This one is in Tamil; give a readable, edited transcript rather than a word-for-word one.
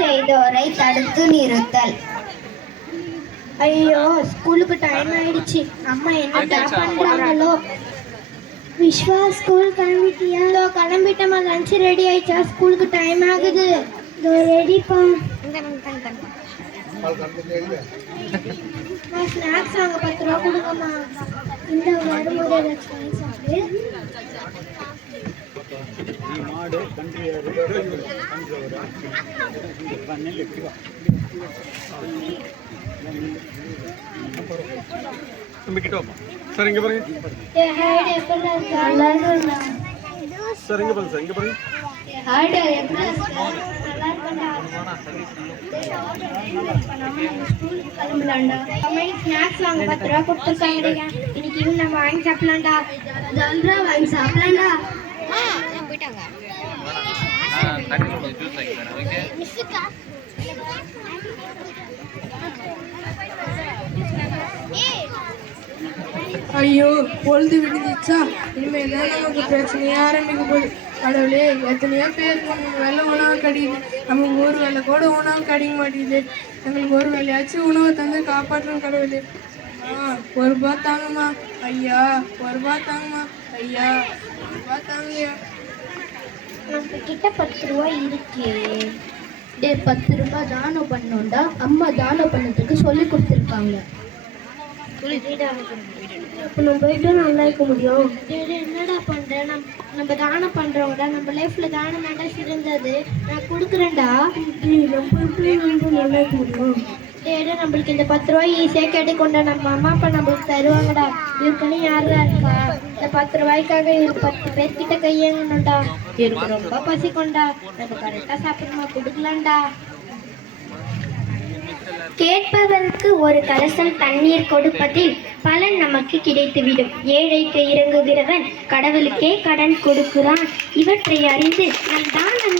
செய்தோரை தடுத்து நிறுத்தல். ஐயோ, ஸ்கூலுக்கு டைம் ஆயிடுச்சு. அம்மா என்ன டாப் பண்றாங்களோ. விஸ்வா, ஸ்கூல் கிளம்பிட்டியா? இதோ கிளம்பிட்டமா. லஞ்ச் ரெடி ஆயிடுச்சா? ஸ்கூலுக்கு டைம் ஆகுது. இதோ ரெடிப்பா. ஸ்நாக்ஸ் வாங்க 10 ரூபா கொடுங்கம்மா. இந்த வரும்போது சாப்பிடு. சார் இங்க பாருங்க. சார் இங்க பாருங்க. சார் இங்க பாருங்க. ஸ்நாக்ஸ் வாங்க 10 ரூபா கொடுத்துருக்காங்க. இன்னைக்கு இவங்க நம்ம வாங்கி சாப்பிடலாம்டா. ஜல்ரா வாங்கி சாப்பிடலாம்டா. ஐயோ, பொழுது விடுஞ்சிச்சா? இனிமேல் தான் நமக்கு பிரச்சனையே ஆரம்பிக்க போகுது. கடவுளே, எத்தனையோ பேர் வேலை உணவு கிடைக்குது, நமக்கு ஒரு வேலை கூட உணவு கிடைக்க மாட்டேங்குது. எங்களுக்கு ஒரு வேலையாச்சும் உணவை தந்து காப்பாற்றணும் கடவுளே. 1 ரூபா தாங்கம்மா ஐயா, 1 ரூபா தாங்கம்மா ஐயா, 1 ரூபா தாங்கய்யா. நம்ம கிட்ட 10 ரூபா இருக்கே. 10 ரூபாய் தானம் பண்ணோண்டா. அம்மா தானம் பண்ணதுக்கு சொல்லி கொடுத்துருக்காங்க. அப்போ நம்ம போயிட்டு நல்லா இருக்க முடியும். என்னடா பண்ற? நம்ம தானம் பண்றோம்டா. நம்ம லைஃப்ல தானம் தாண்டா சிறந்தது. நான் கொடுக்குறேன்டா. நம்ம நல்லா இருக்க முடியும். நம்மளுக்கு இந்த 10 ரூபாய் ஈஸியாக கிடைக்கும்டா. நம்ம அம்மா அப்பா நம்மளுக்கு தருவாங்கடா. இருக்குன்னு யாரா இருக்கா? இந்த 10 ரூபாய்க்காக 10 பேர்கிட்ட கையேங்கணும்டா. இருக்கு ரொம்ப பசிக்கொண்டா. நம்ம கரெக்டாக சாப்பிடணுமா? கொடுக்கலாம்டா. கேட்பவருக்கு ஒரு கலசம் தண்ணீர் கொடுப்பதில் பலன் நமக்கு கிடைத்துவிடும். ஏழைக்கு இறங்குகிறவன் கடவுளுக்கே கடன் கொடுக்கிறான். இவற்றை அறிந்து நம் தானம்